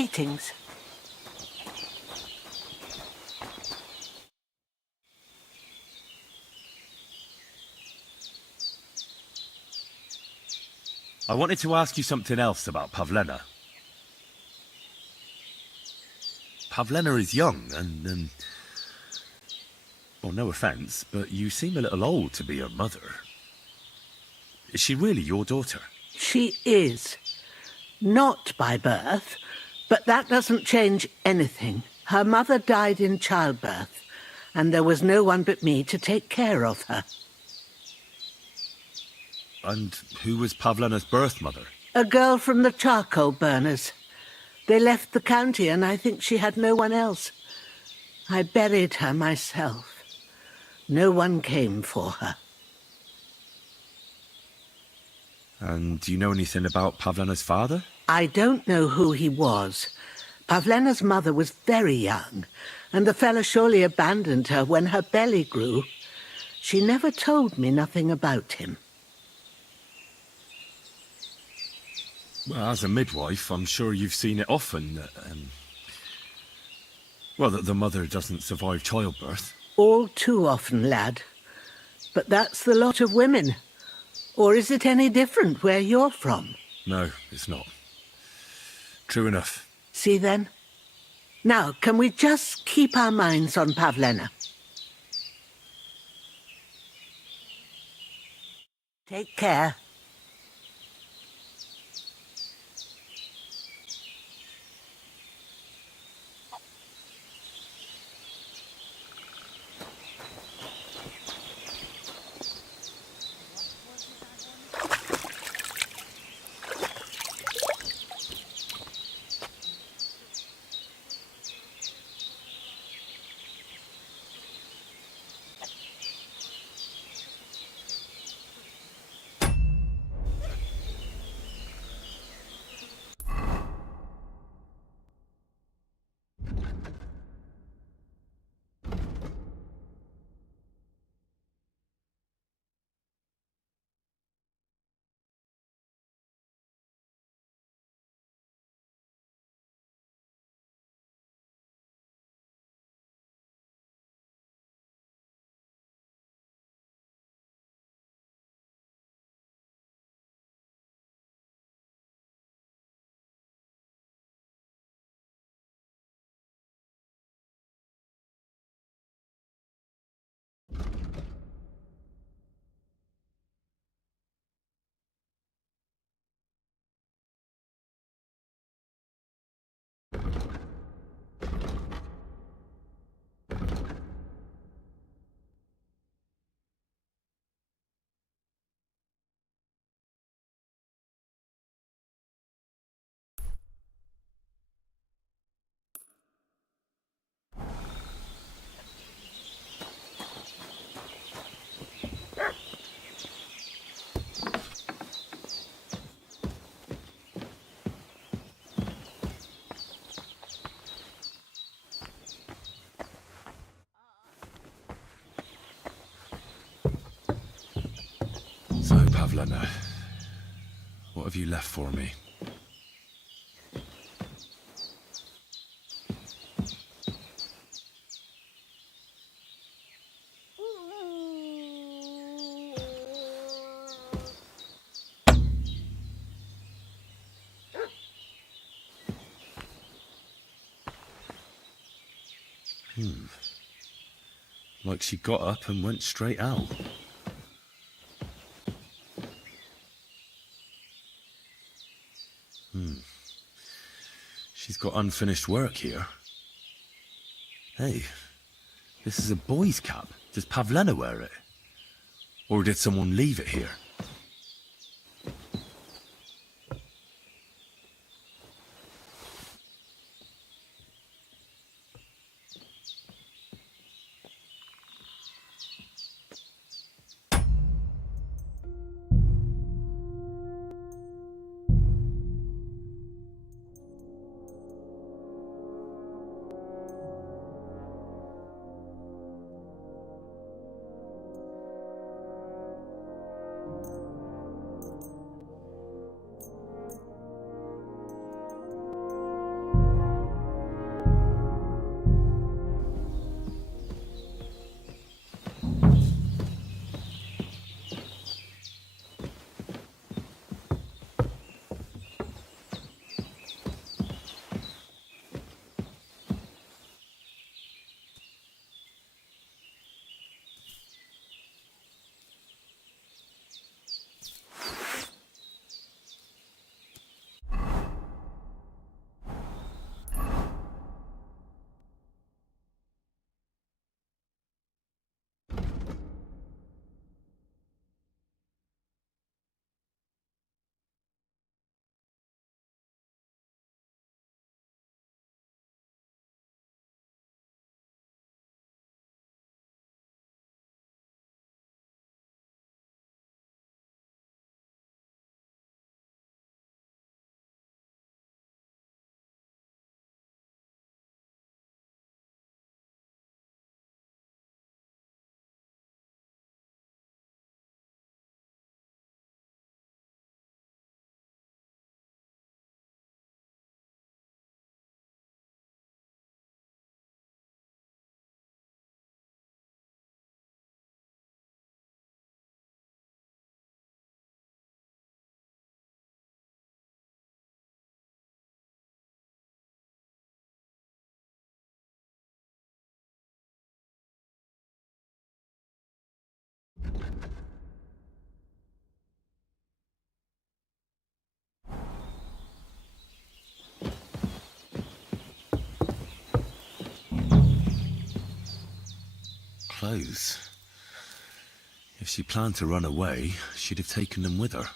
Greetings. I wanted to ask you something else about Pavlena. Pavlena is young and, well, no offence, but you seem a little old to be her mother. Is she really your daughter? She is. Not by birth, but that doesn't change anything. Her mother died in childbirth, and there was no one but me to take care of her. And who was Pavlena's birth mother? A girl from the charcoal burners. They left the county, and I think she had no one else. I buried her myself. No one came for her. And do you know anything about Pavlena's father? I don't know who he was. Pavlena's mother was very young, and the fella surely abandoned her when her belly grew. She never told me nothing about him. Well, as a midwife, I'm sure you've seen it often that, well, that the mother doesn't survive childbirth. All too often, lad. But that's the lot of women. Or is it any different where you're from? No, it's not. True enough. See then? Now, can we just keep our minds on Pavlena? Take care. So, Pavlena, what have you left for me? Like she got up and went straight out. She's got unfinished work here. Hey, this is a boy's cap. Does Pavlena wear it? Or did someone leave it here? clothes. If she planned to run away, she'd have taken them with her.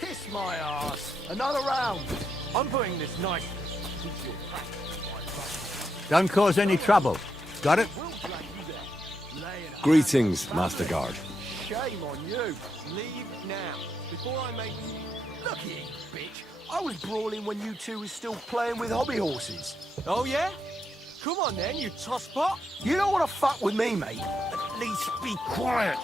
Kiss my ass. Another round. I'm putting this nicely. Don't cause any trouble. Got it? Greetings, Master Guard. Shame on you. Leave now. Before I make... Look here, you bitch. I was brawling when you two was still playing with hobby horses. Oh, yeah? Come on, then, you tosspot. You don't want to fuck with me, mate. At least be quiet.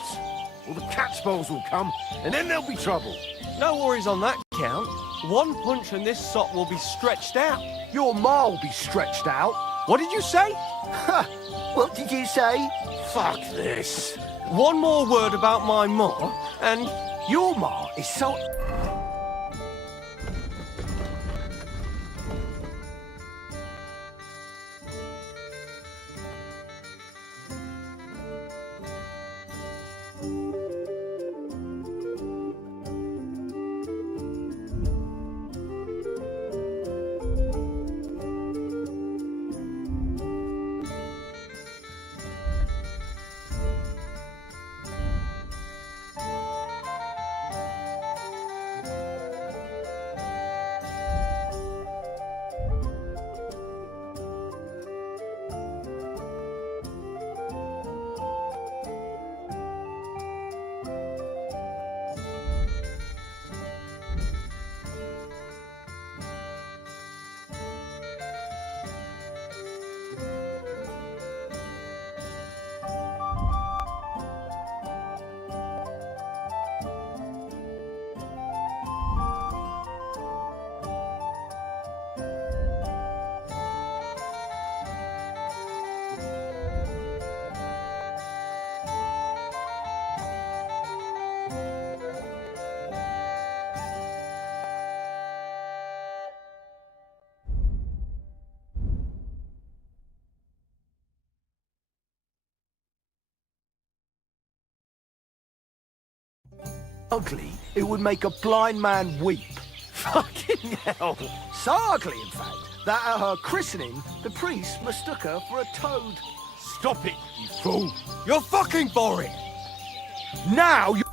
Or the catchballs will come, and then there'll be trouble. No worries on that count. One punch and this sock will be stretched out. Your ma will be stretched out. What did you say? What did you say? Fuck this. One more word about my ma, and... Your ma is so... ugly, it would make a blind man weep. Fucking hell. So ugly, in fact, that at her christening, the priest mistook her for a toad. Stop it, you fool. You're fucking boring. Now you...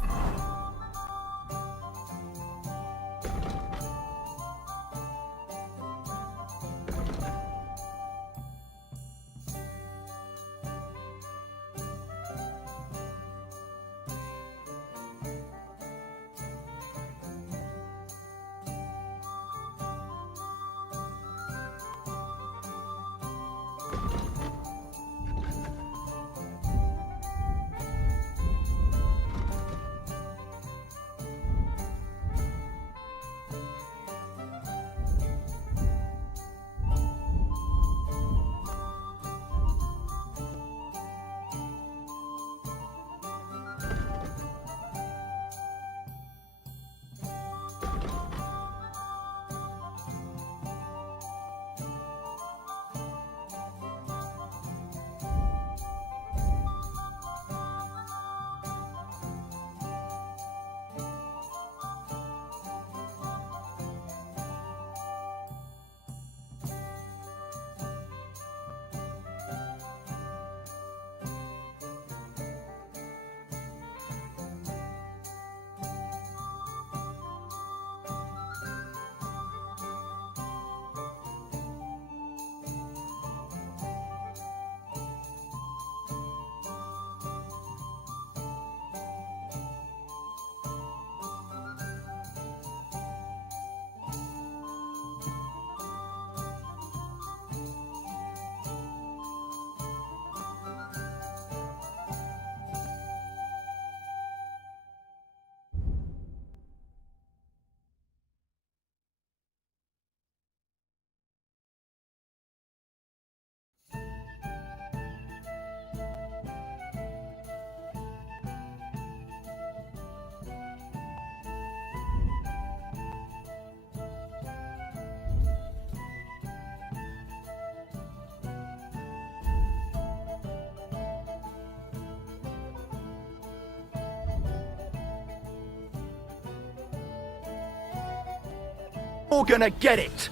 You're gonna get it.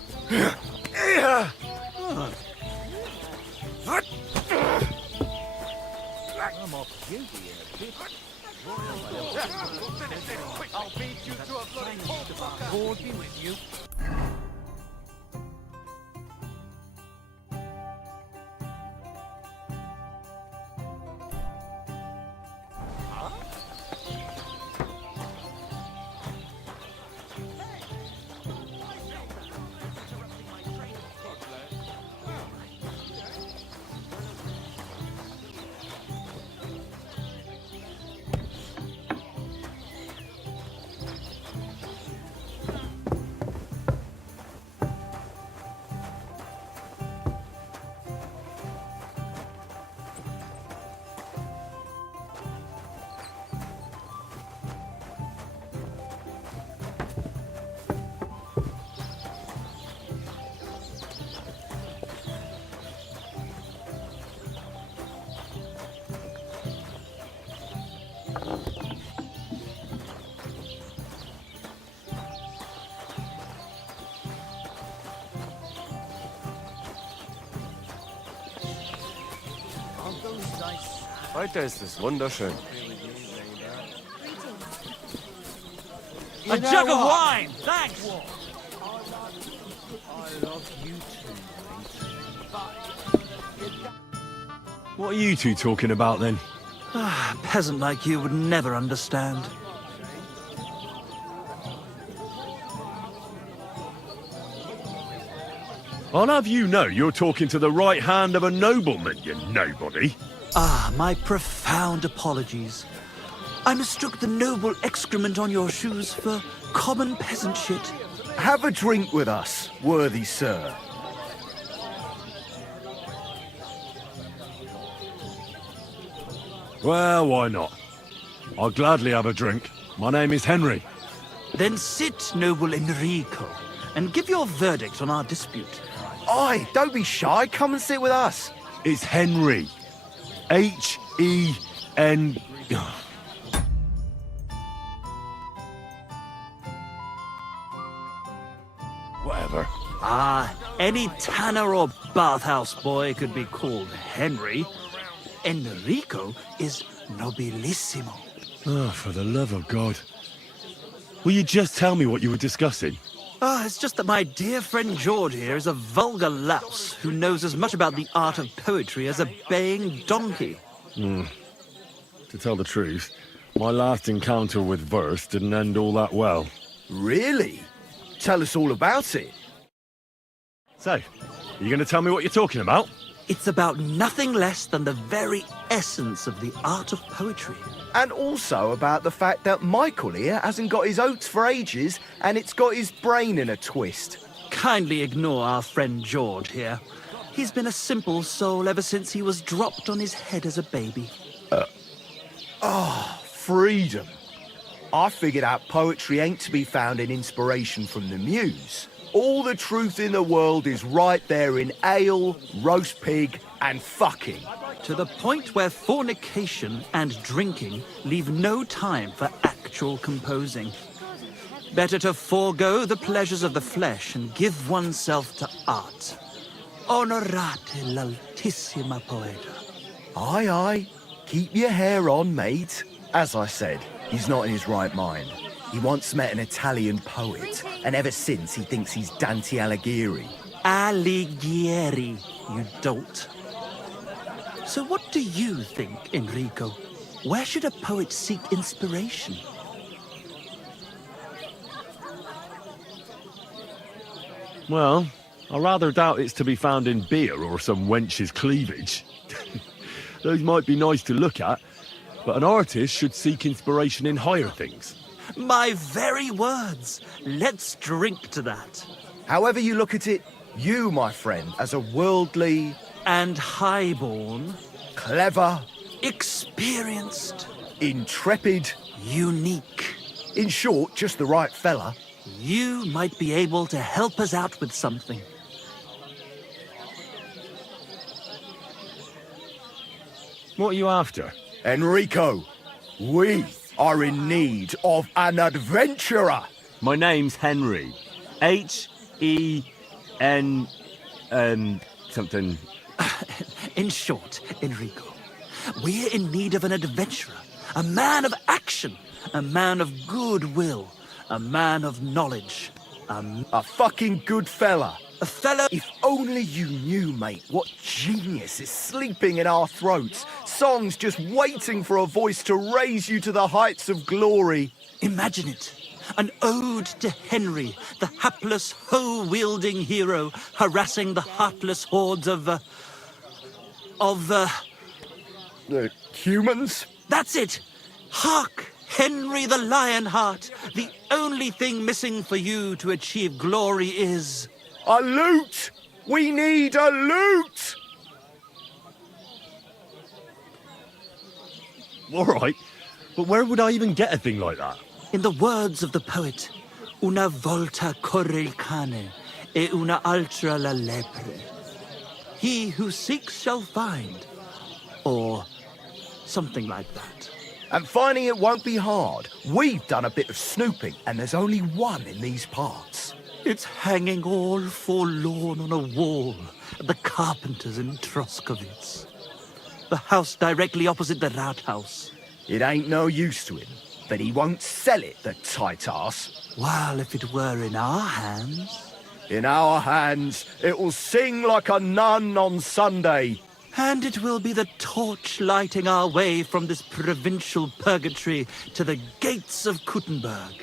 I'll beat you to a bloody motherfucker. Lord be with you. Heute ist es wunderschön. A jug of wine, thanks. What are you two talking about then? A peasant like you would never understand. I'll have you know you're talking to the right hand of a nobleman, you nobody. Ah, my profound apologies. I mistook the noble excrement on your shoes for common peasant shit. Have a drink with us, worthy sir. Well, why not? I'll gladly have a drink. My name is Henry. Then sit, noble Enrico, and give your verdict on our dispute. Oi, don't be shy. Come and sit with us. It's Henry. H-E-N... Whatever. Ah, any tanner or bathhouse boy could be called Henry. Enrico is nobilissimo. Oh, for the love of God. Will you just tell me what you were discussing? Ah, it's just that my dear friend George here is a vulgar louse who knows as much about the art of poetry as a baying donkey. To tell the truth, my last encounter with verse didn't end all that well. Really? Tell us all about it. So, are you going to tell me what you're talking about? It's about nothing less than the very essence of the art of poetry. And also about the fact that Michael here hasn't got his oats for ages and it's got his brain in a twist. Kindly ignore our friend George here. He's been a simple soul ever since he was dropped on his head as a baby. Freedom. I figured out poetry ain't to be found in inspiration from the muse. All the truth in the world is right there in ale, roast pig, and fucking. To the point where fornication and drinking leave no time for actual composing. Better to forego the pleasures of the flesh and give oneself to art. Onorate l'altissima poeta. Aye, aye. Keep your hair on, mate. As I said, he's not in his right mind. He once met an Italian poet, and ever since he thinks he's Dante Alighieri. Alighieri, you dolt. So what do you think, Enrico? Where should a poet seek inspiration? Well, I rather doubt it's to be found in beer or some wench's cleavage. Those might be nice to look at, but an artist should seek inspiration in higher things. My very words. Let's drink to that. However you look at it, you, my friend, as a worldly, And highborn, clever, experienced, intrepid, unique. in short, just the right fella. You might be able to help us out with something. What are you after? Enrico, we are in need of an adventurer. My name's Henry. H-E-N... something... In short, Enrico, we're in need of an adventurer, a man of action, a man of goodwill, a man of knowledge, A fucking good fella. a fellow... If only you knew, mate, what genius is sleeping in our throats. Songs just waiting for a voice to raise you to the heights of glory. Imagine it. An ode to Henry, the hapless, hoe-wielding hero, harassing the heartless hordes of Humans? That's it! Hark! Henry the Lionheart! The only thing missing for you to achieve glory is... A loot! We need a loot! All right, but where would I even get a thing like that? In the words of the poet, una volta corre il cane, e una altra la lepre. He who seeks shall find. Or something like that. And finding it won't be hard. We've done a bit of snooping, and there's only one in these parts. It's hanging all forlorn on a wall at the carpenter's in Troskowitz. The house directly opposite the Rathaus. It ain't no use to him, but he won't sell it, the tight ass. While if it were in our hands... In our hands, it will sing like a nun on Sunday. And it will be the torch lighting our way from this provincial purgatory to the gates of Kuttenberg.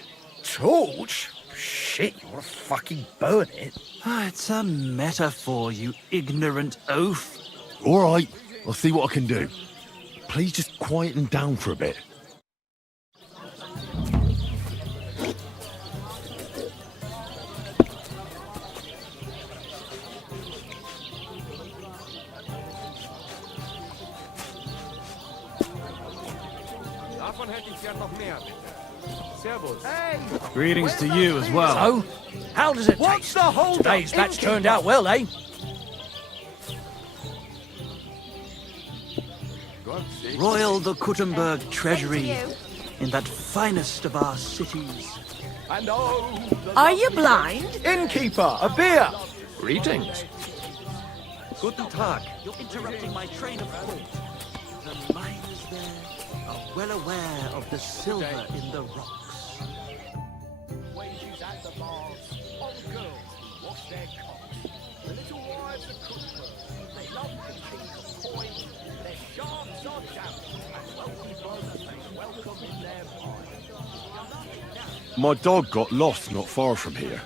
Torch? Shit, you want to fucking burn it? Ah, it's a metaphor, you ignorant oaf. All right, I'll see what I can do. Please just quieten down for a bit. Davon hätte ich gern noch mehr, bitte. Servus. Hey! Greetings to you as well. So, how does it What's taste? the hold Today's up? batch turned out well, eh? Royal the Kuttenberg treasury, in that finest of our cities. And oh, Are you blind? innkeeper, a beer! Greetings. Guten Tag. You're interrupting my train of thought. The miners there are well aware of the silver in the rocks. Wages at the bars, on girls who wash their cocks. The little wives of cookbirds, they love to think of coin. Their shafts are damp, and wealthy blokes they welcome in their mind. My dog got lost not far from here.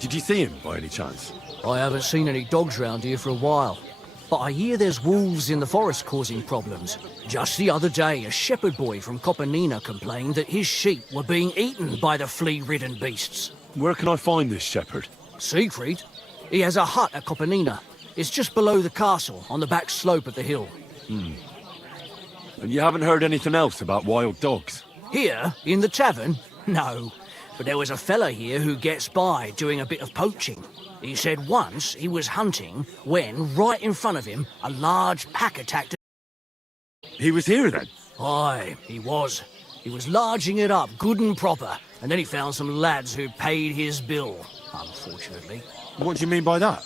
Did you see him by any chance? I haven't seen any dogs round here for a while, but I hear there's wolves in the forest causing problems. Just the other day, a shepherd boy from Copenina complained that his sheep were being eaten by the flea-ridden beasts. Where can I find this shepherd? Siegfried? He has a hut at Copenina. It's just below the castle, on the back slope of the hill. And you haven't heard anything else about wild dogs? Here, in the tavern? No. But there was a fella here who gets by doing a bit of poaching. He said once he was hunting when, right in front of him, a large pack attacked. He was here then? Aye, he was. He was larging it up, good and proper, and then he found some lads who paid his bill, unfortunately. What do you mean by that?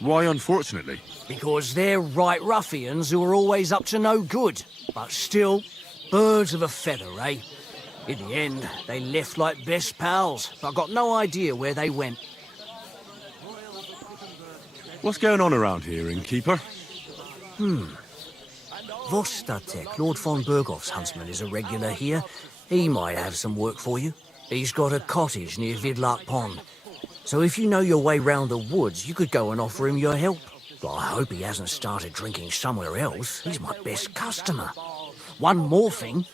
Why unfortunately? Because they're right ruffians who are always up to no good. But still, birds of a feather, eh? In the end, they left like best pals, but I got no idea where they went. What's going on around here, innkeeper? Vostatek, Lord von Berghoff's huntsman, is a regular here. He might have some work for you. He's got a cottage near Vidlark Pond. So if you know your way round the woods, you could go and offer him your help. But I hope he hasn't started drinking somewhere else. He's my best customer. One more thing.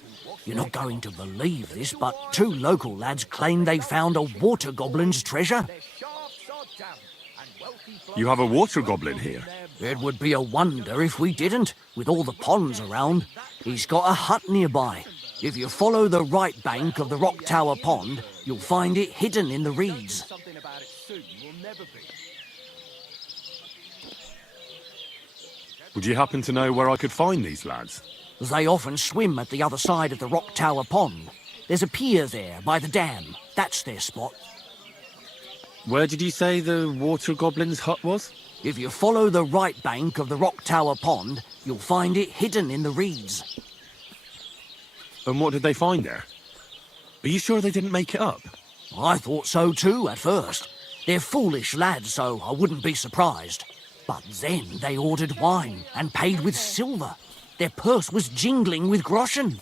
You're not going to believe this, but 2 local lads claim they found a water goblin's treasure. You have a water goblin here? It would be a wonder if we didn't, with all the ponds around. He's got a hut nearby. If you follow the right bank of the Rock Tower Pond, you'll find it hidden in the reeds. Would you happen to know where I could find these lads? They often swim at the other side of the Rock Tower Pond. There's a pier there by the dam. That's their spot. Where did you say the water goblin's hut was? If you follow the right bank of the Rock Tower Pond, you'll find it hidden in the reeds. And what did they find there? Are you sure they didn't make it up? I thought so too at first. They're foolish lads, so I wouldn't be surprised. But then they ordered wine and paid with silver. Their purse was jingling with groschen.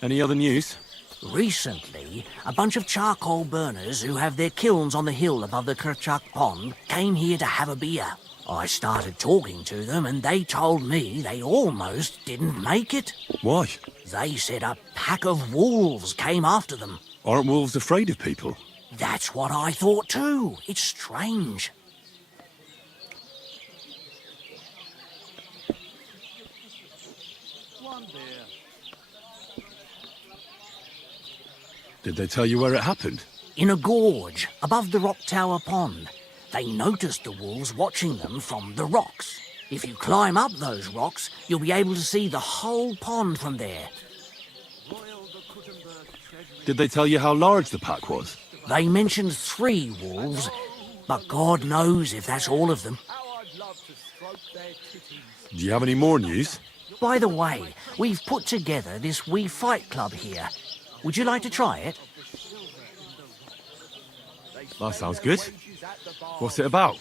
Any other news? Recently, a bunch of charcoal burners who have their kilns on the hill above the Kerchak Pond came here to have a beer. I started talking to them and they told me they almost didn't make it. Why? They said a pack of wolves came after them. Aren't wolves afraid of people? That's what I thought too. It's strange. Did they tell you where it happened? In a gorge above the Rock Tower Pond. They noticed the wolves watching them from the rocks. If you climb up those rocks, you'll be able to see the whole pond from there. Did they tell you how large the pack was? They mentioned 3 wolves, but God knows if that's all of them. Do you have any more news? By the way, we've put together this wee fight club here. Would you like to try it? That sounds good. What's it about?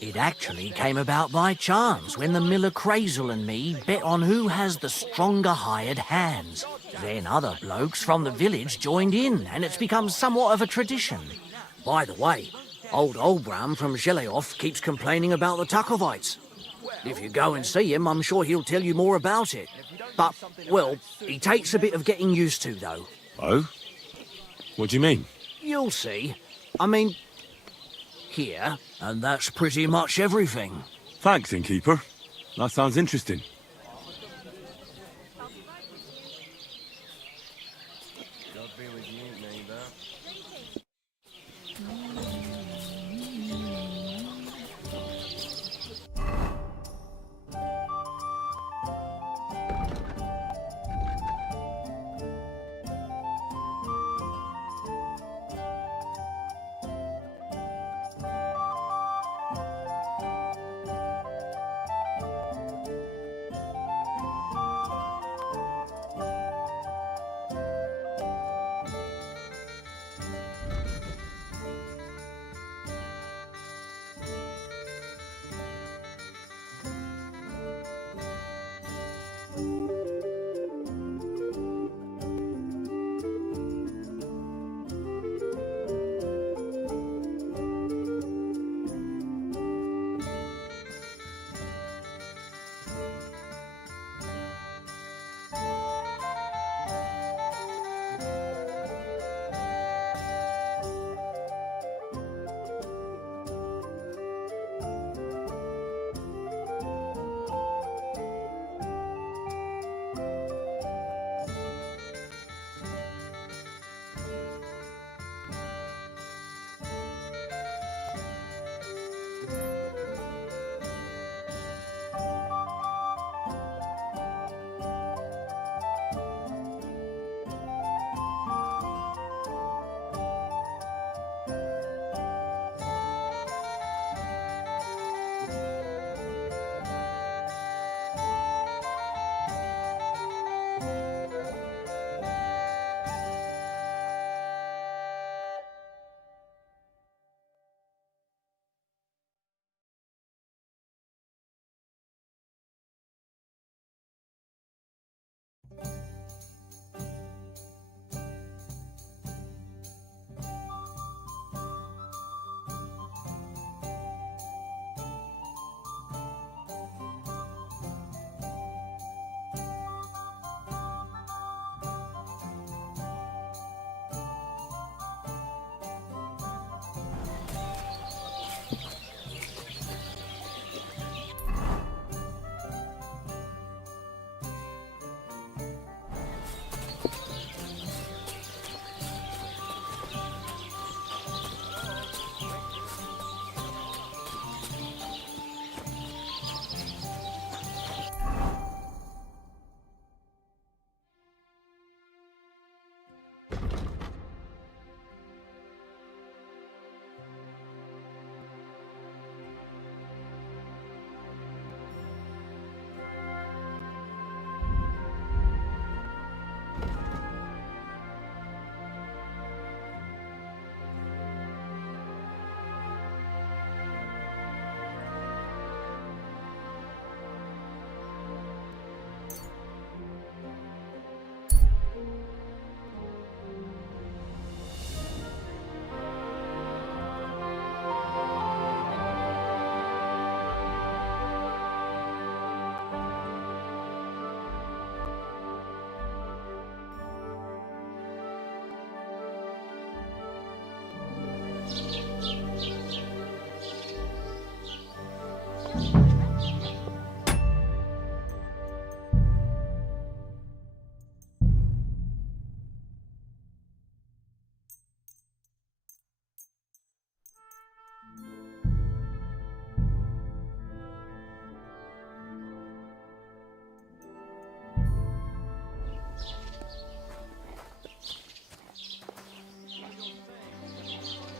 It actually came about by chance when the miller Crazel and me bet on who has the stronger hired hands. Then other blokes from the village joined in, and it's become somewhat of a tradition. By the way, old Olbram from Zheleov keeps complaining about the Takovites. If you go and see him, I'm sure he'll tell you more about it. But, well, he takes a bit of getting used to, though. Oh? What do you mean? You'll see. I mean, here, and that's pretty much everything. Thanks, innkeeper. That sounds interesting.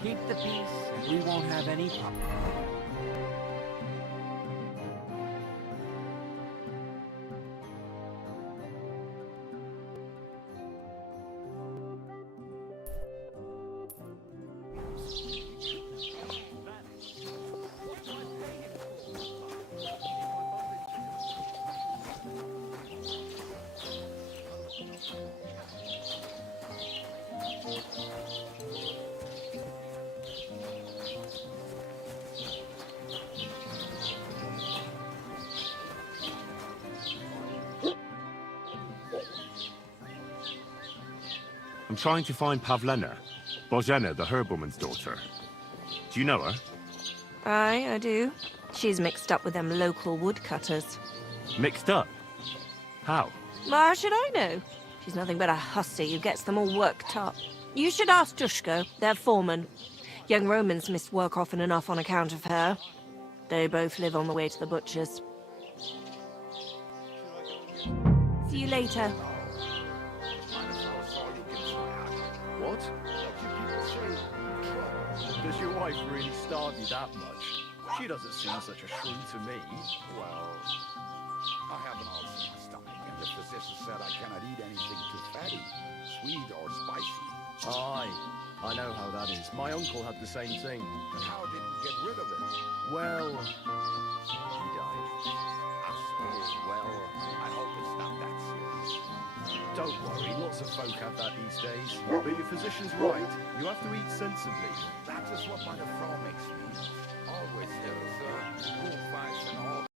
keep the peace, and we won't have any problems. I'm trying to find Pavlena, Bozhena, the herbwoman's daughter. Do you know her? Aye, I do. She's mixed up with them local woodcutters. Mixed up? How? How should I know? She's nothing but a hussy who gets them all worked up. You should ask Dushko, their foreman. Young Romans miss work often enough on account of her. They both live on the way to the butcher's. See you later. What? Does your wife really starve you that much? She doesn't seem such a shrew to me. Well, I have an ulcer in my stomach, and the physician said I cannot eat anything too fatty, sweet, or spicy. Aye, I know how that is. My uncle had the same thing. And how did we get rid of it? Well, he died. Ah, so, well, I hope it's not that serious. Don't worry, lots of folk have that these days. But your physician's right. You have to eat sensibly. That is what my Frau makes me. Always there is good fights and all.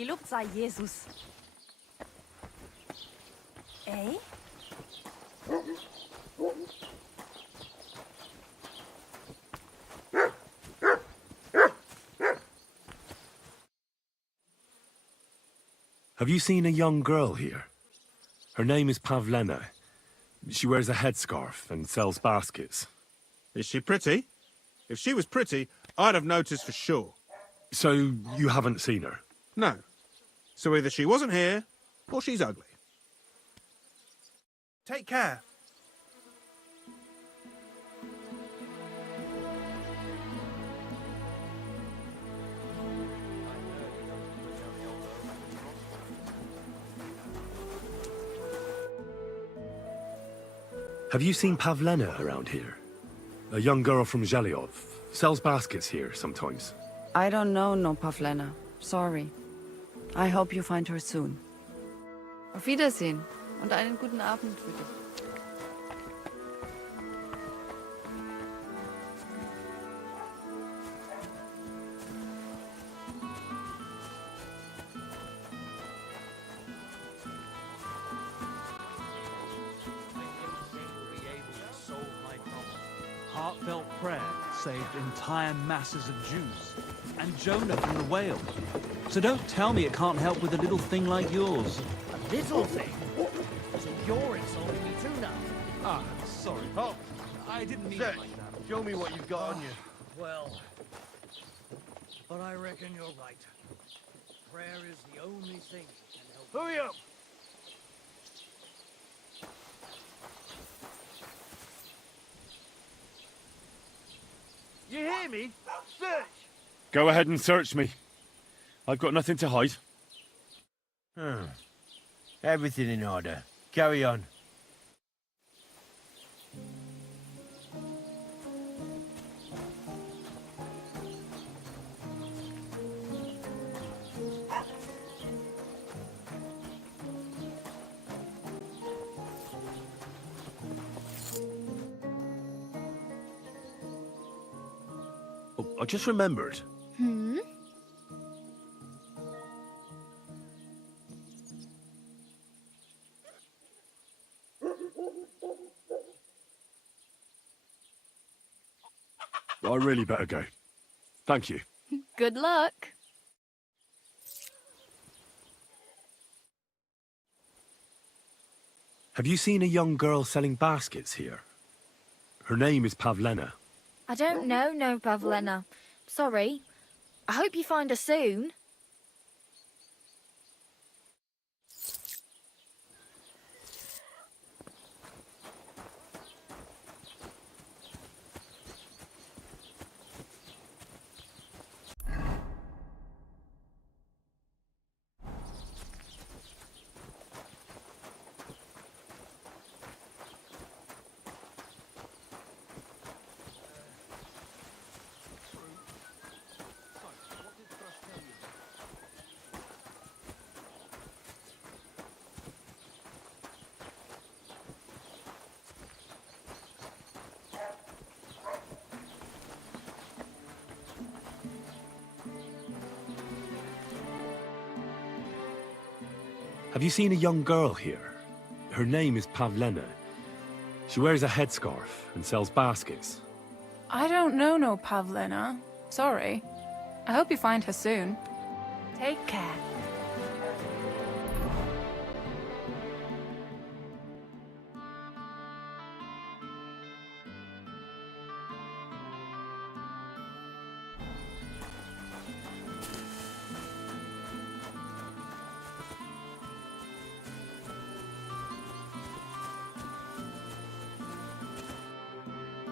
Gelobt sei Jesus. Eh? Have you seen a young girl here? Her name is Pavlena. She wears a headscarf and sells baskets. Is she pretty? If she was pretty, I'd have noticed for sure. So you haven't seen her? No. So either she wasn't here, or she's ugly. Take care. Have you seen Pavlena around here? A young girl from Zhelyov. Sells baskets here sometimes. I don't know no Pavlena. Sorry. I hope you find her soon. Auf Wiedersehen und einen guten Abend für dich. Heartfelt prayer saved entire masses of Jews. And Jonah from the whale. So don't tell me it can't help with a little thing like yours. A little thing? So you're insulting me too now? Ah, sorry, Pop. I didn't mean it like that. Show me what you've got on you. Well, but I reckon you're right. Prayer is the only thing that can help. Hurry up! You hear me? Search! Go ahead and search me. I've got nothing to hide. Everything in order. Carry on. Oh, I just remembered. Hmm? I really better go. Thank you. Good luck. Have you seen a young girl selling baskets here? Her name is Pavlena. I don't know no Pavlena. Sorry. I hope you find her soon. Have you seen a young girl here? Her name is Pavlena. She wears a headscarf and sells baskets. I don't know no Pavlena. Sorry. I hope you find her soon. Take care.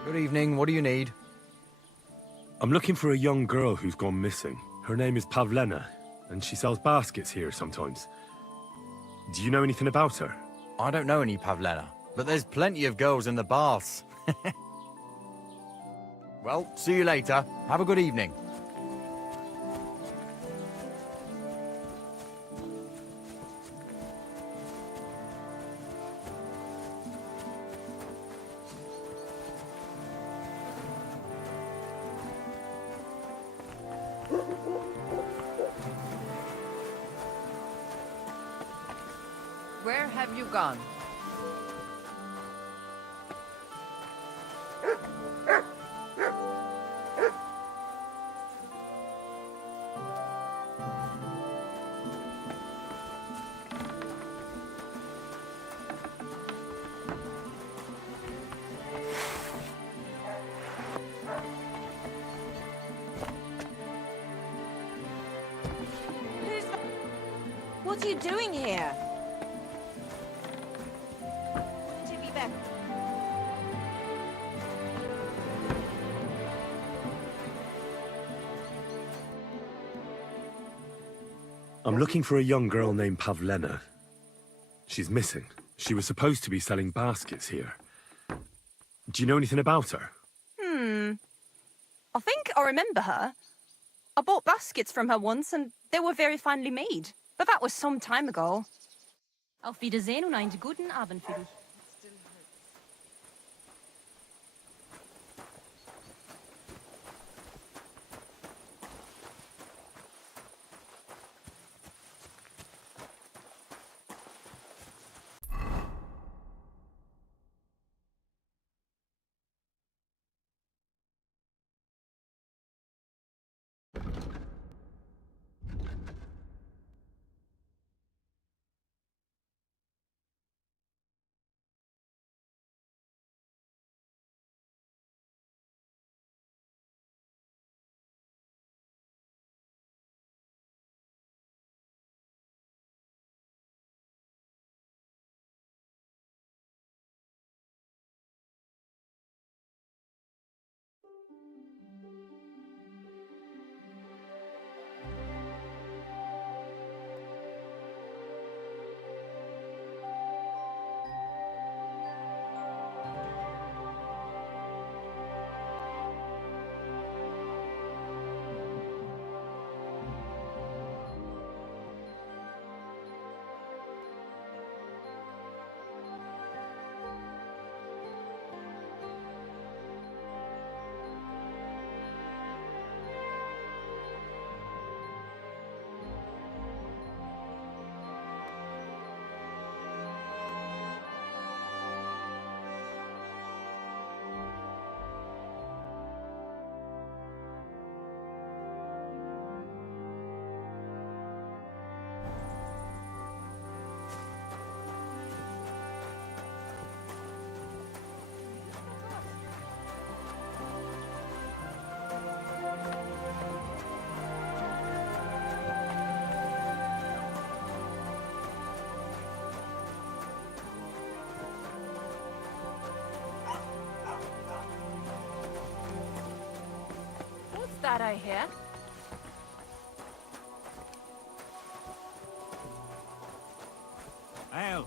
Good evening, what do you need? I'm looking for a young girl who's gone missing. Her name is Pavlena, and she sells baskets here sometimes. Do you know anything about her? I don't know any Pavlena, but there's plenty of girls in the baths. Well, see you later. Have a good evening. Where have you gone? What are you doing here? To be back. I'm looking for a young girl named Pavlena. She's missing. She was supposed to be selling baskets here. Do you know anything about her? I think I remember her. I bought baskets from her once and they were very finely made. But that was some time ago. Auf Wiedersehen und einen guten Abend für dich. That I hear. Ale.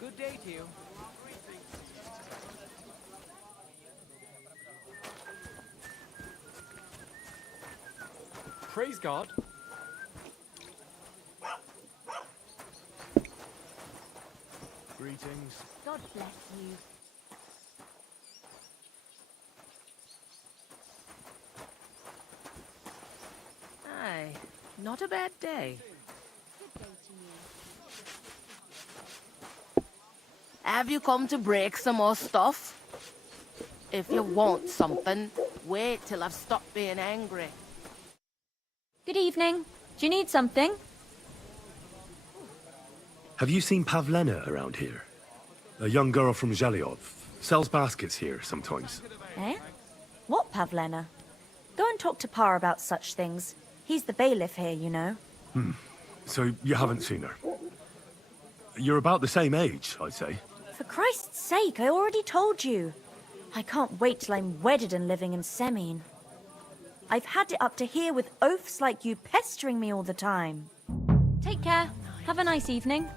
Good day to you. Praise God. Greetings. God bless you. Aye, not a bad day. Have you come to break some more stuff? If you want something, wait till I've stopped being angry. Good evening. Do you need something? Have you seen Pavlena around here? A young girl from Zhelyov. Sells baskets here sometimes. Eh? What Pavlena? Go and talk to Pa about such things. He's the bailiff here, you know. So you haven't seen her? You're about the same age, I'd say. For Christ's sake, I already told you. I can't wait till I'm wedded and living in Semine. I've had it up to here with oafs like you pestering me all the time. Take care. Have a nice evening.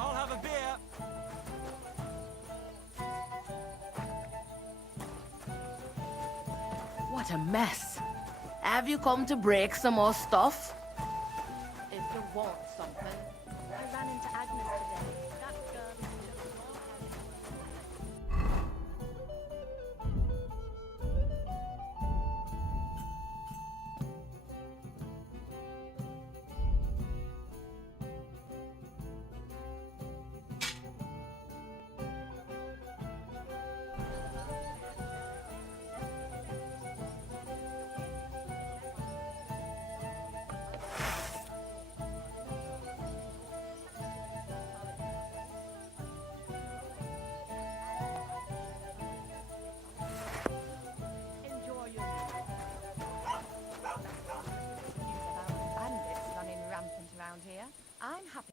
I'll have a beer. What a mess. Have you come to break some more stuff? If you want something. I ran into Agnes today. That girl is Bandits running rampant around here. I'm happy.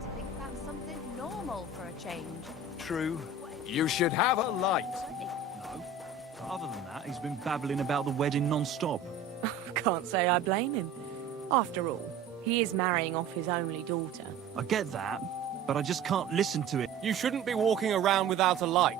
To think that's something normal for a change. True. You should have a light. No. Other than that, he's been babbling about the wedding non-stop. Can't say I blame him. After all, he is marrying off his only daughter. I get that, but I just can't listen to it. You shouldn't be walking around without a light.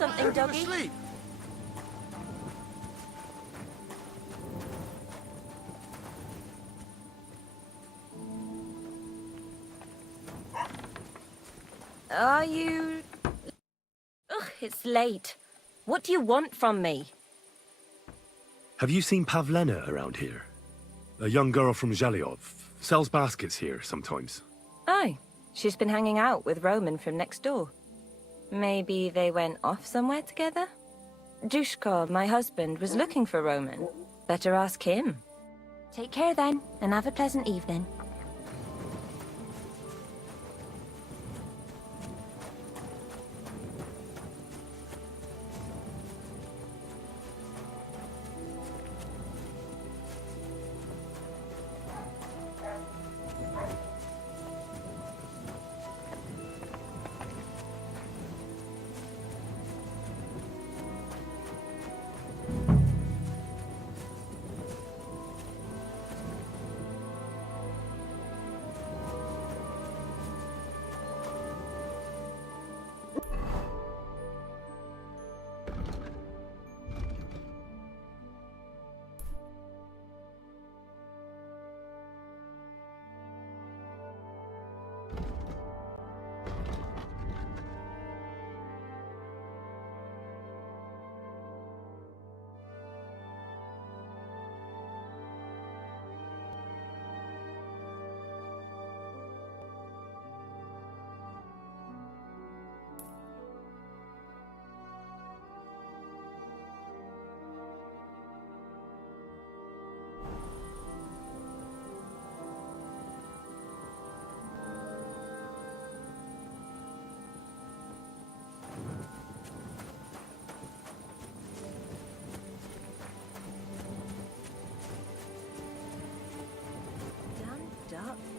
something, doggy? Asleep. Are you... Ugh, it's late. What do you want from me? Have you seen Pavlena around here? A young girl from Zhelyov. Sells baskets here sometimes. Oh, she's been hanging out with Roman from next door. Maybe they went off somewhere together? Dushko, my husband, was looking for Roman. Better ask him. Take care then, and have a pleasant evening.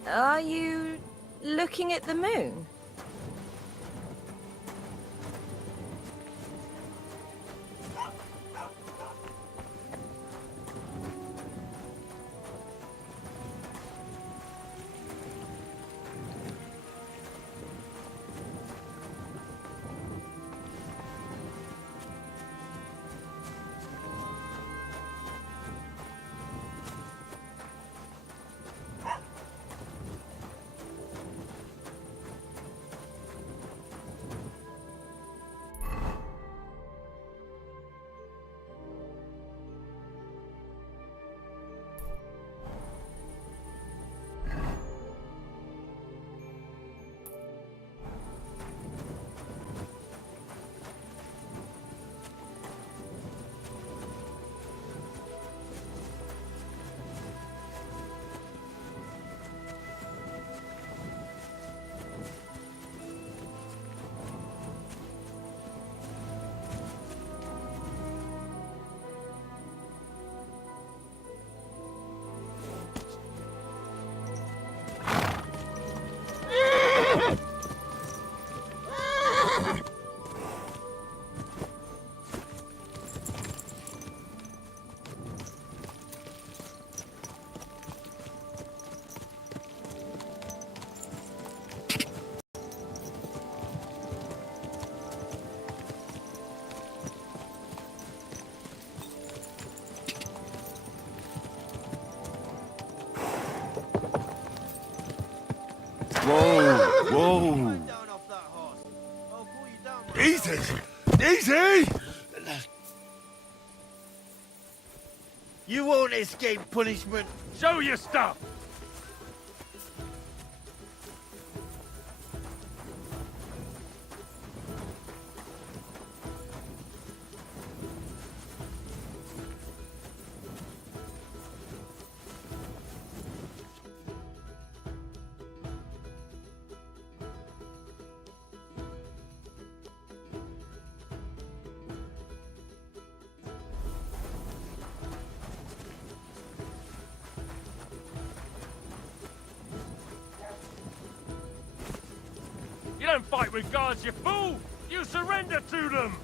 Are you looking at the moon? Whoa, whoa. Easy! Easy! You won't escape punishment. Show your stuff! You don't fight with guards, you fool! You surrender to them!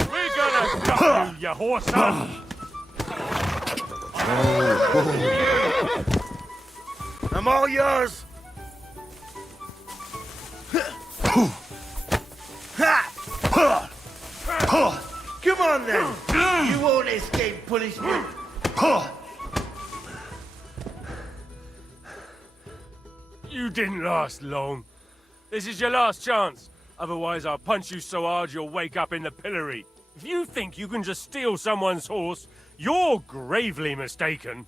We're gonna stop you, you horse! I'm all yours. on then! You won't escape punishment! You didn't last long. This is your last chance. Otherwise, I'll punch you so hard you'll wake up in the pillory. If you think you can just steal someone's horse, you're gravely mistaken.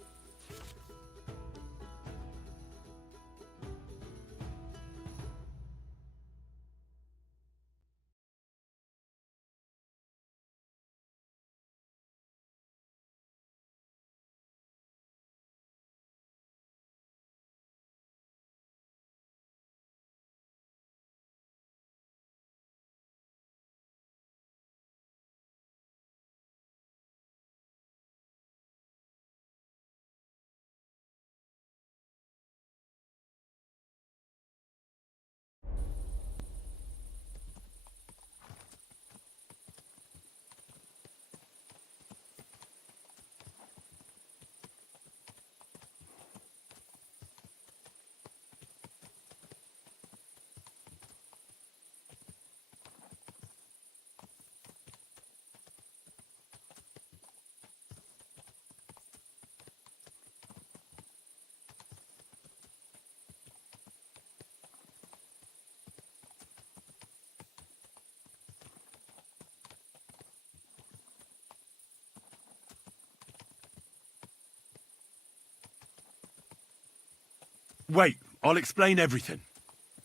Wait, I'll explain everything.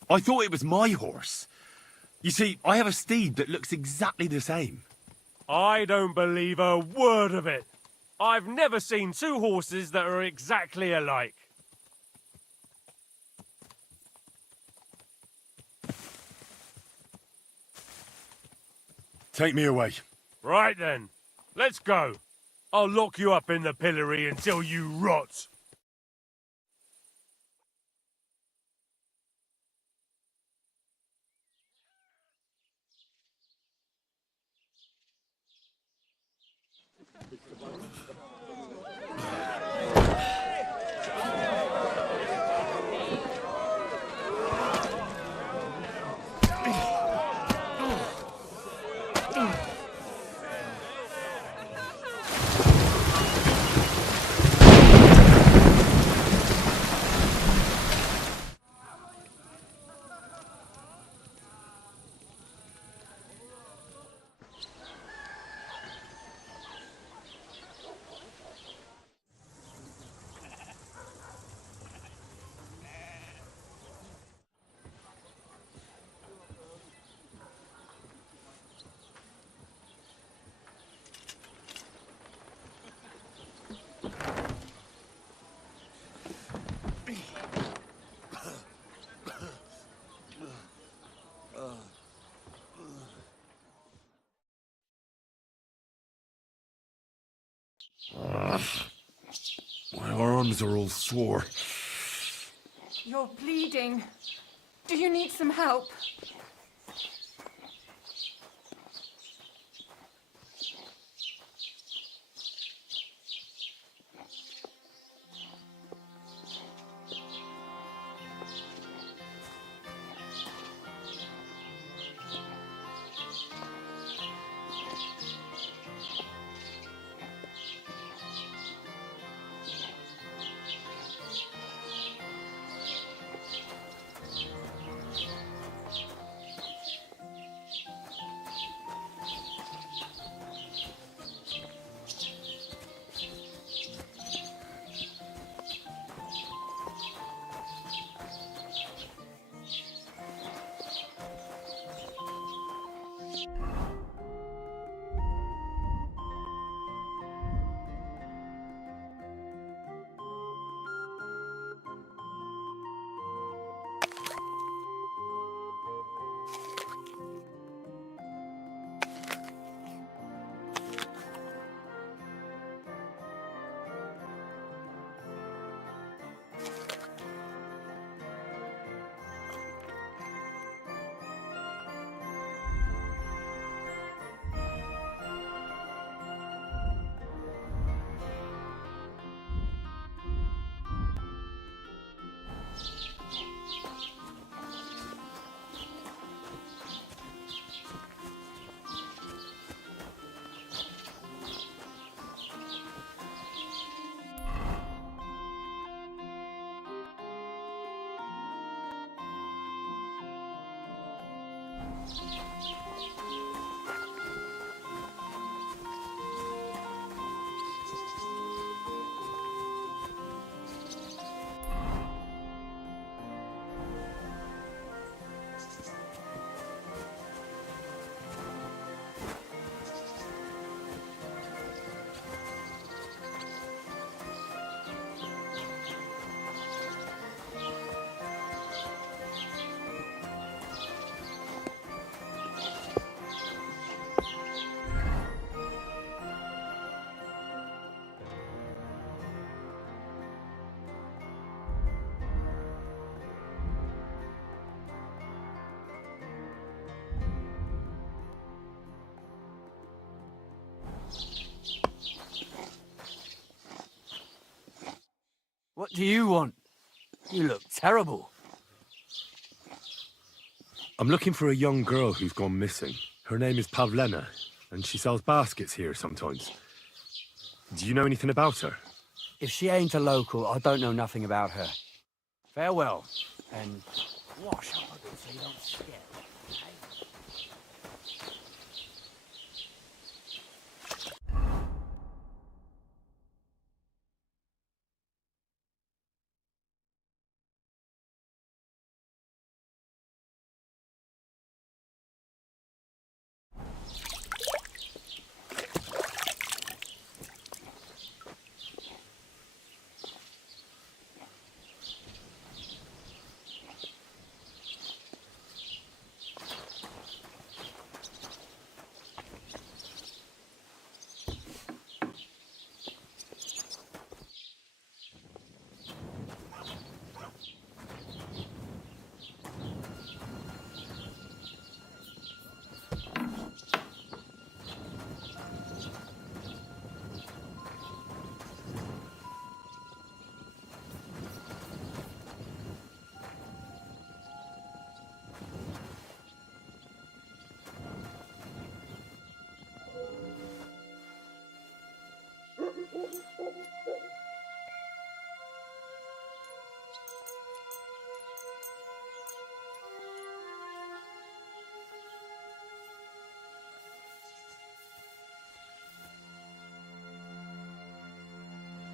I thought it was my horse. You see, I have a steed that looks exactly the same. I don't believe a word of it. I've never seen two horses that are exactly alike. Take me away. Right then, let's go. I'll lock you up in the pillory until you rot. My arms are all sore. You're bleeding. Do you need some help? What do you want? You look terrible. I'm looking for a young girl who's gone missing. Her name is Pavlena, and she sells baskets here sometimes. Do you know anything about her? If she ain't a local, I don't know nothing about her. Farewell, and wash up a bit so you don't scare.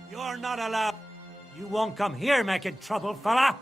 You're not allowed. You won't come here making trouble, fella.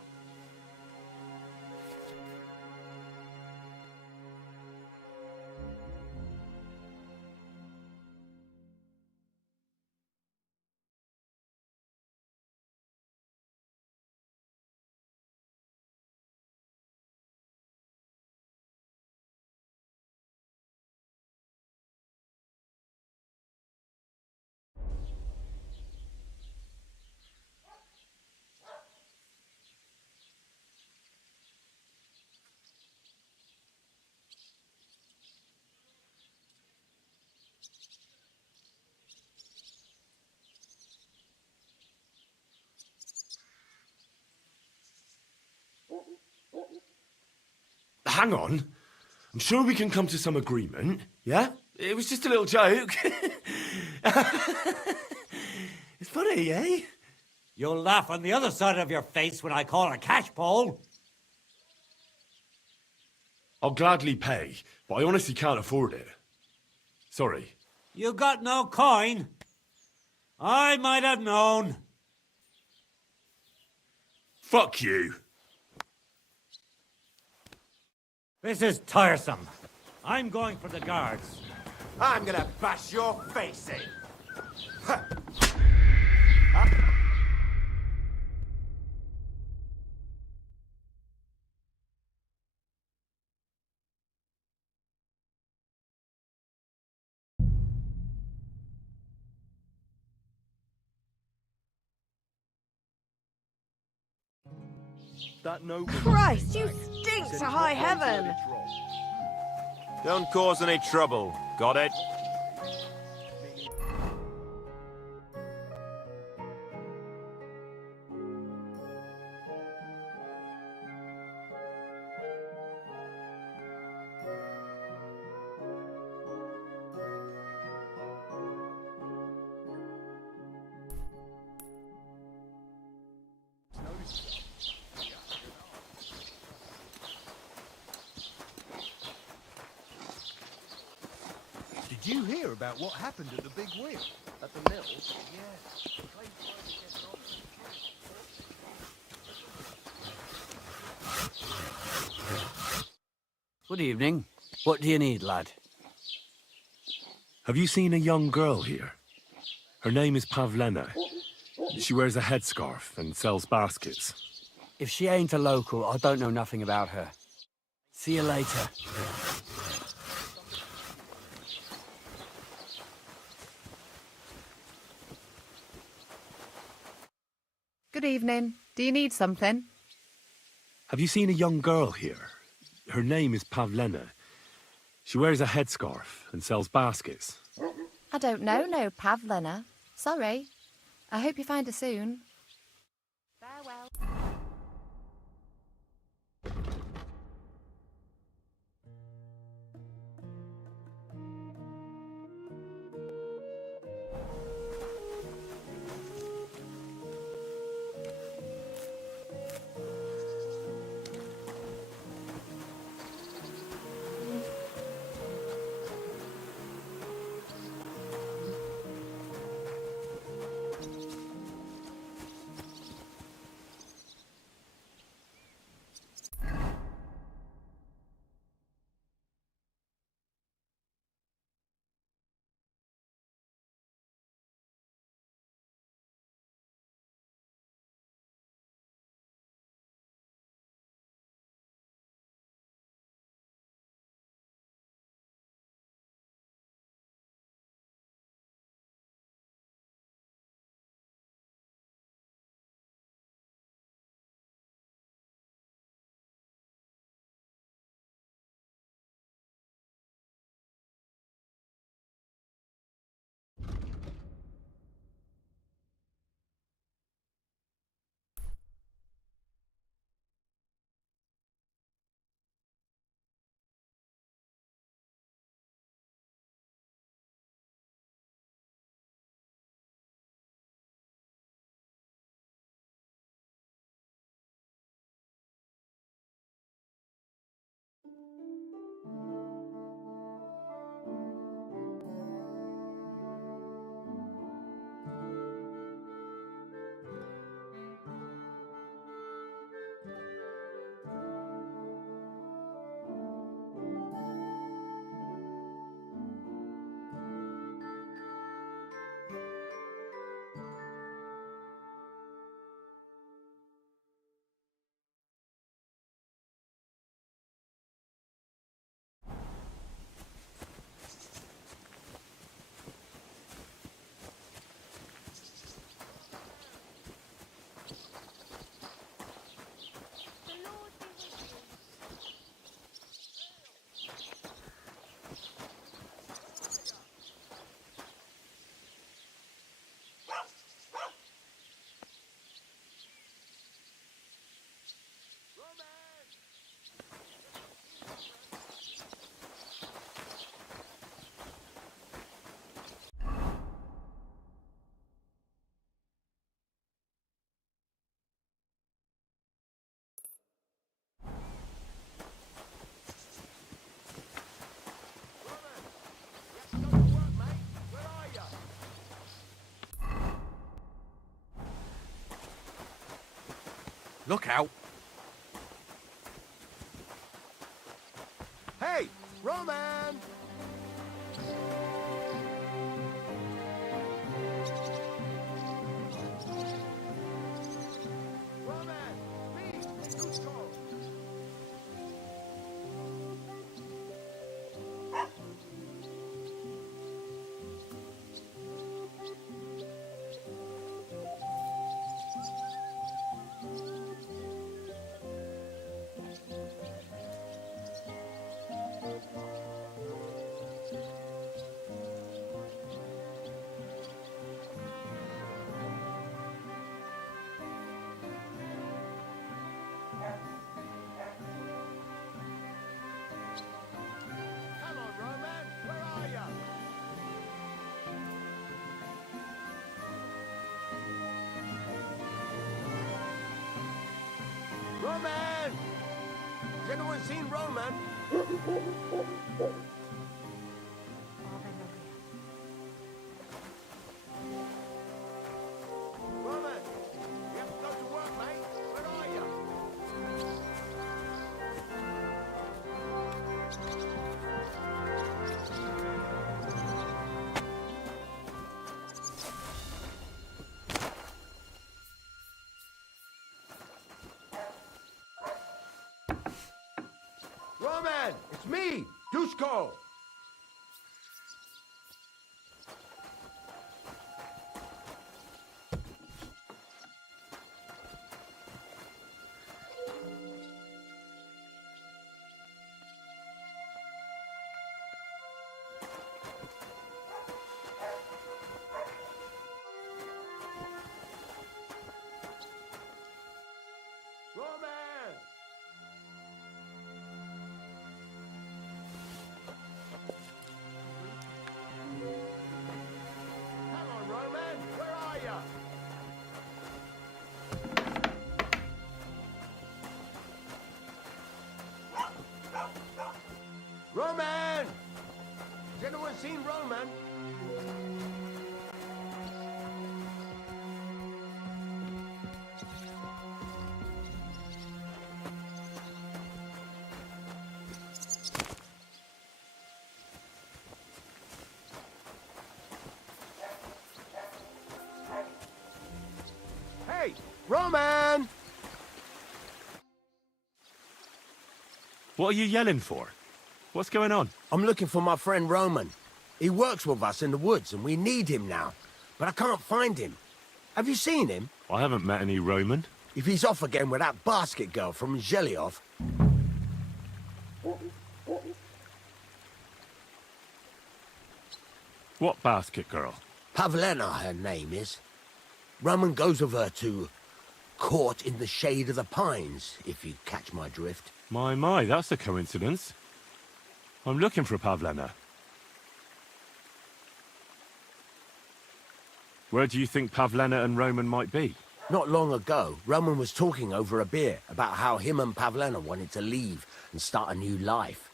Hang on. I'm sure we can come to some agreement, yeah? It was just a little joke. It's funny, eh? You'll laugh on the other side of your face when I call a cash pole. I'll gladly pay, but I honestly can't afford it. Sorry. You got no coin? I might have known. Fuck you. This is tiresome. I'm going for the guards. I'm gonna bash your face in. Huh. That noble. Christ, you stink to high heaven! Don't cause any trouble. Got it? Did you hear about what happened at the big wheel? At the mill? Yeah. Good evening. What do you need, lad? Have you seen a young girl here? Her name is Pavlena. She wears a headscarf and sells baskets. If she ain't a local, I don't know nothing about her. See you later. Good evening. Do you need something? Have you seen a young girl here? Her name is Pavlena. She wears a headscarf and sells baskets. I don't know no Pavlena. Sorry. I hope you find her soon. Farewell. Look out! Hey, Roman! Roman! Has anyone seen Roman? It's me, Dushko. Roman! Hang on, Roman! Where are you? Roman! Has anyone seen Roman? Hey, Roman! What are you yelling for? What's going on? I'm looking for my friend Roman. He works with us in the woods, and we need him now. But I can't find him. Have you seen him? I haven't met any Roman. If he's off again with that basket girl from Zhelyov... What basket girl? Pavlena, her name is. Roman goes with her to court in the shade of the pines, if you catch my drift. My, that's a coincidence. I'm looking for Pavlena. Where do you think Pavlena and Roman might be? Not long ago, Roman was talking over a beer about how him and Pavlena wanted to leave and start a new life.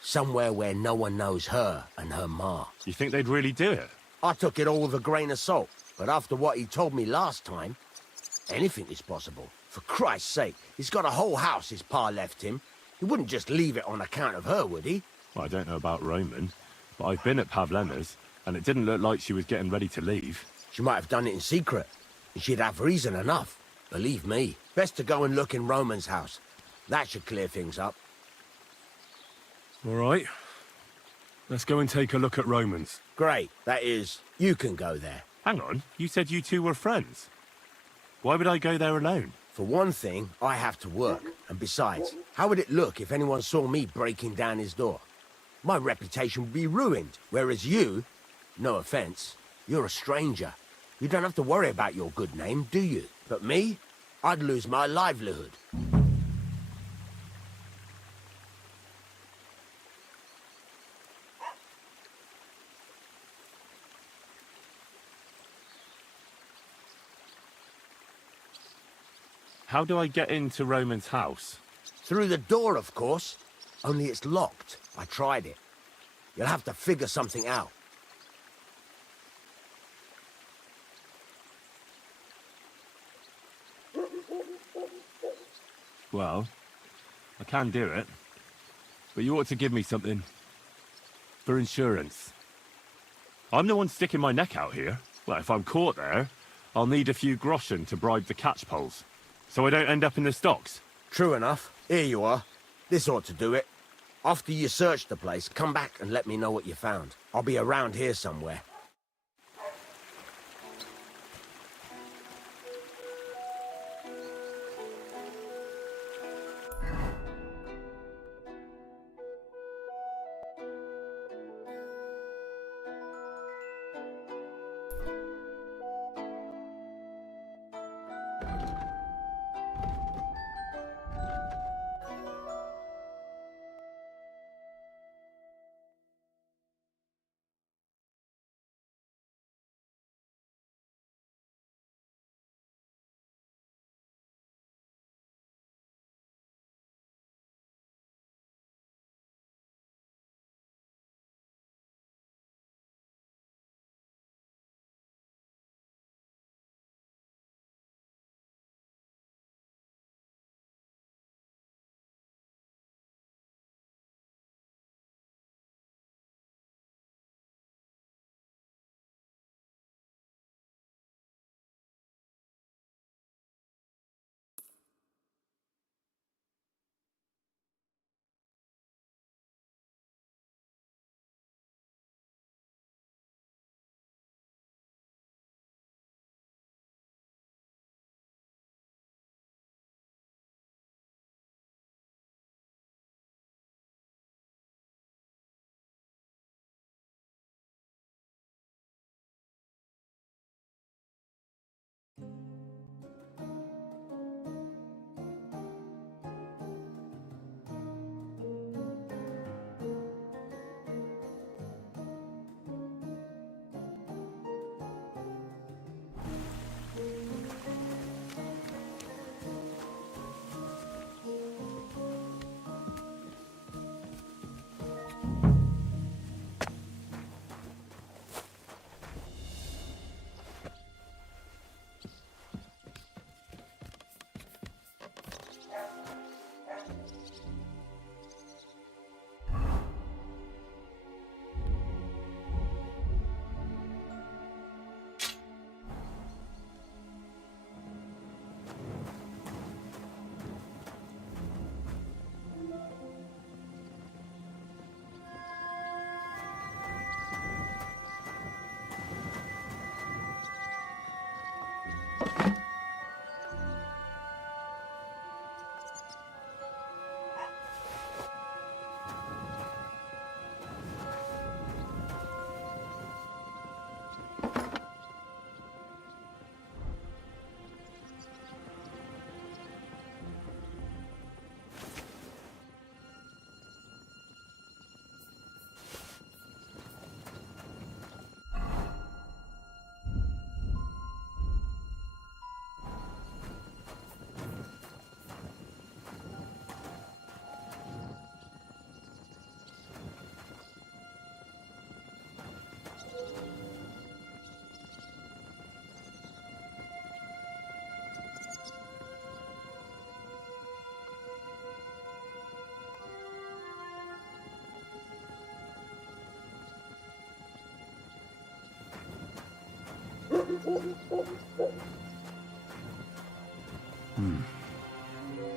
Somewhere where no one knows her and her ma. You think they'd really do it? I took it all with a grain of salt, but after what he told me last time, anything is possible. For Christ's sake, he's got a whole house his pa left him. He wouldn't just leave it on account of her, would he? Well, I don't know about Roman, but I've been at Pavlena's, and it didn't look like she was getting ready to leave. She might have done it in secret, and she'd have reason enough. Believe me. Best to go and look in Roman's house. That should clear things up. All right. Let's go and take a look at Roman's. Great. That is, you can go there. Hang on, you said you two were friends. Why would I go there alone? For one thing, I have to work. And besides, how would it look if anyone saw me breaking down his door? My reputation would be ruined, whereas you, no offense, you're a stranger. You don't have to worry about your good name, do you? But me, I'd lose my livelihood. How do I get into Roman's house? Through the door, of course. Only it's locked. I tried it. You'll have to figure something out. Well, I can do it. But you ought to give me something. For insurance. I'm the one sticking my neck out here. Well, if I'm caught there, I'll need a few groschen to bribe the catchpoles. So I don't end up in the stocks. True enough. Here you are. This ought to do it. After you search the place, come back and let me know what you found. I'll be around here somewhere.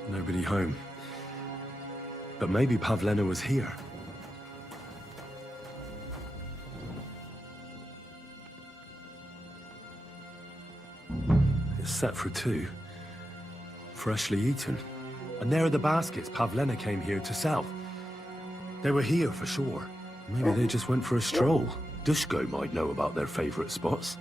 Nobody home. But maybe Pavlena was here. It's set for 2. Freshly eaten. And there are the baskets Pavlena came here to sell. They were here for sure. Maybe they just went for a stroll. Dushko might know about their favorite spots.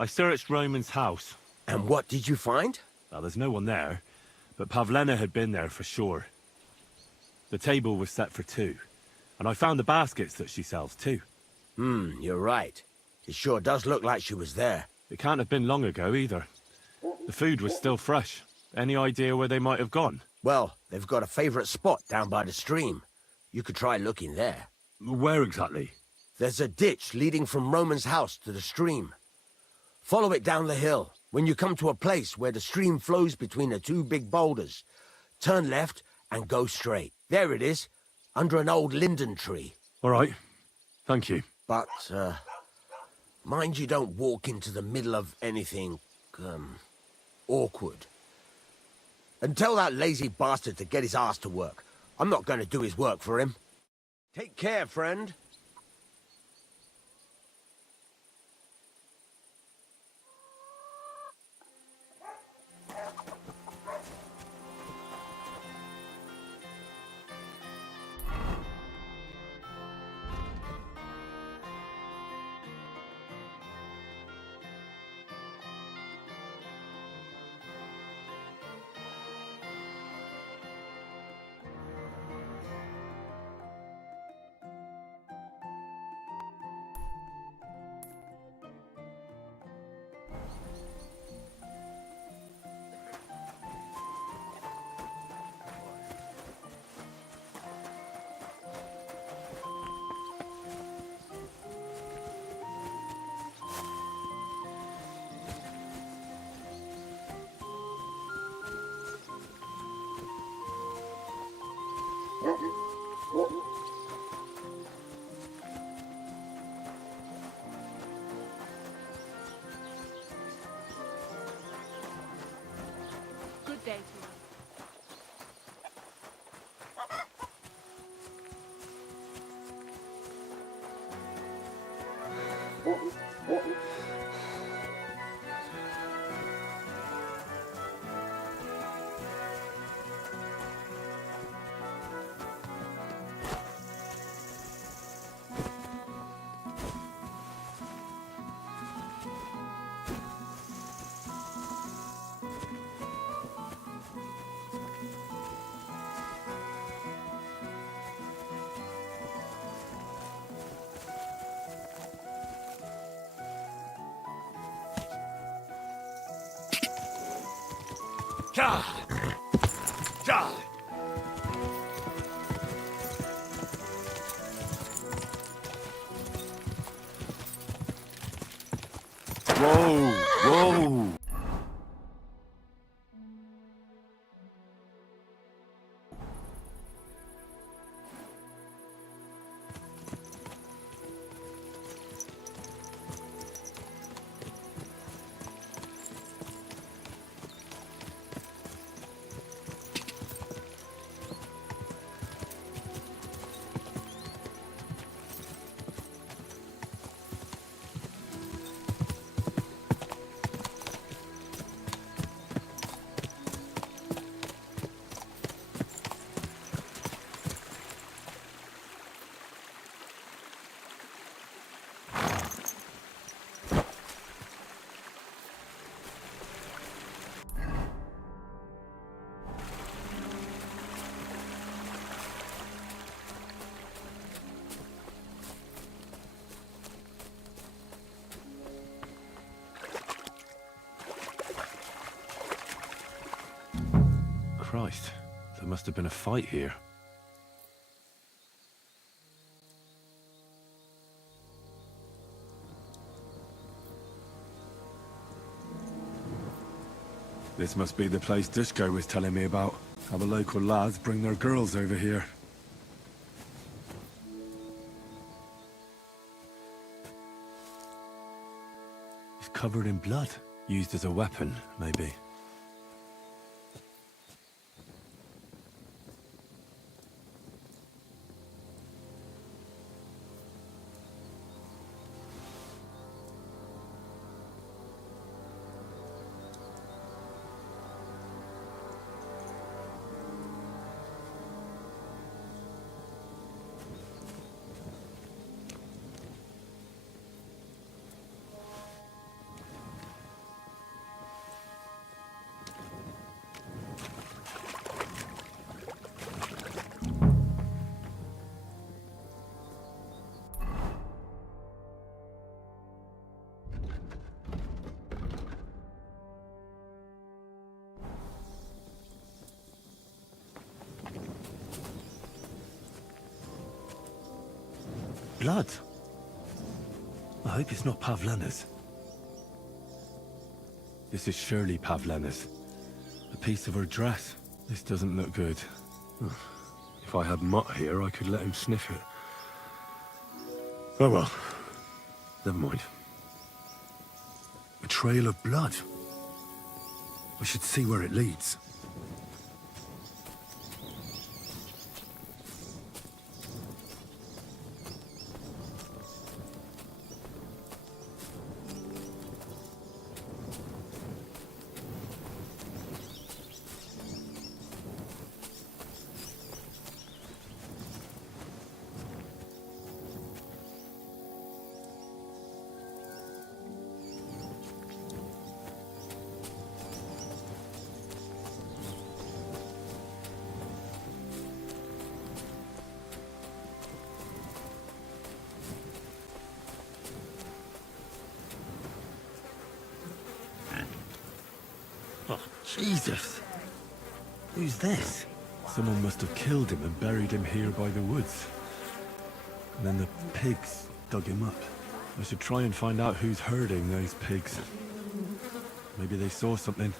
I searched Roman's house. And what did you find? Well, there's no one there, but Pavlena had been there for sure. The table was set for 2, and I found the baskets that she sells too. You're right. It sure does look like she was there. It can't have been long ago either. The food was still fresh. Any idea where they might have gone? Well, they've got a favorite spot down by the stream. You could try looking there. Where exactly? There's a ditch leading from Roman's house to the stream. Follow it down the hill. When you come to a place where the stream flows between the 2 big boulders, turn left and go straight. There it is, under an old linden tree. All right. Thank you. But, mind you don't walk into the middle of anything, awkward. And tell that lazy bastard to get his ass to work. I'm not going to do his work for him. Take care, friend. Whoa! Whoa! Christ, there must have been a fight here. This must be the place Dushko was telling me about. How the local lads bring their girls over here. It's covered in blood. Used as a weapon, maybe. Blood? I hope it's not Pavlena's. This is surely Pavlena's. A piece of her dress. This doesn't look good. If I had Mutt here, I could let him sniff it. Oh well. Never mind. A trail of blood. I should see where it leads. Oh, Jesus. Who's this? Someone must have killed him and buried him here by the woods. And then the pigs dug him up. I should try and find out who's herding those pigs. Maybe they saw something.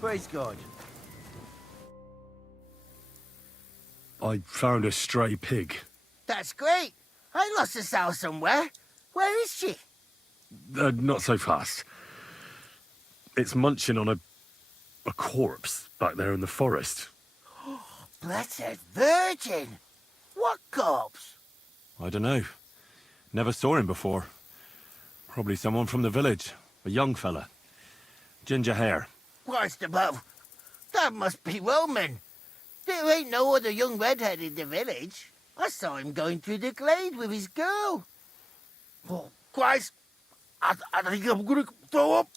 Praise God. I found a stray pig. That's great. I lost a sow somewhere. Where is she? Not so fast. It's munching on a corpse back there in the forest. Blessed Virgin! What corpse? I don't know. Never saw him before. Probably someone from the village. A young fella. Ginger hair. Christ above. That must be Roman. There ain't no other young redhead in the village. I saw him going through the glade with his girl. Oh, Christ. I think I'm gonna throw up.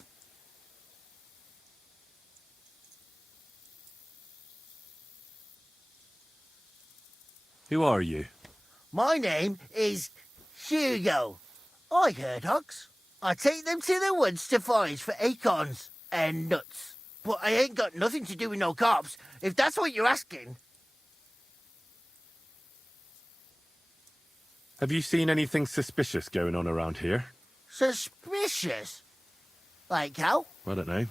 Who are you? My name is Hugo. I herd hogs. I take them to the woods to forage for acorns and nuts. But I ain't got nothing to do with no cops, if that's what you're asking. Have you seen anything suspicious going on around here? Suspicious? Like how? I don't know.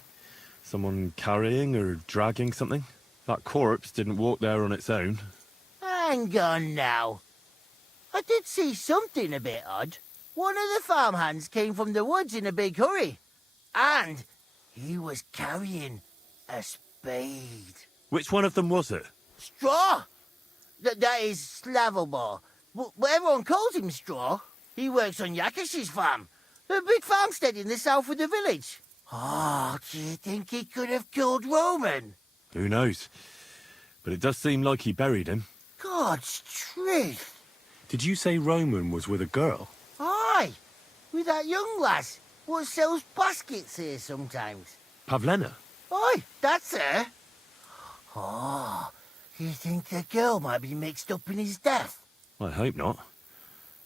Someone carrying or dragging something? That corpse didn't walk there on its own. Hang on now. I did see something a bit odd. One of the farmhands came from the woods in a big hurry. And he was carrying a spade. Which one of them was it? Straw! That is Slavobor. But everyone calls him Straw. He works on Yakish's farm. A big farmstead in the south of the village. Oh, do you think he could have killed Roman? Who knows? But it does seem like he buried him. God's truth. Did you say Roman was with a girl? Aye, with that young lass what sells baskets here sometimes. Pavlena? Aye, that's her. Oh, you think the girl might be mixed up in his death? I hope not.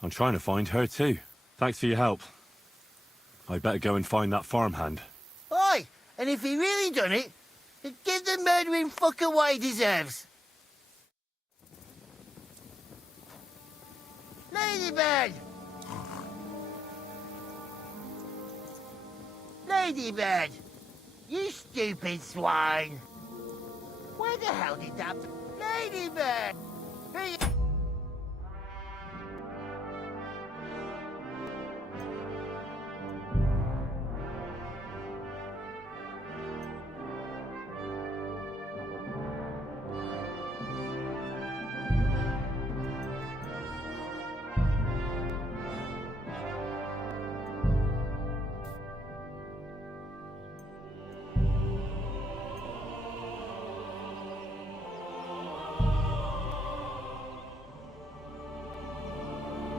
I'm trying to find her too. Thanks for your help. I better go and find that farmhand. Aye, and if he really done it, give the murdering fucker what he deserves. Ladybird! Ladybird! You stupid swine! Where the hell did that... Ladybird!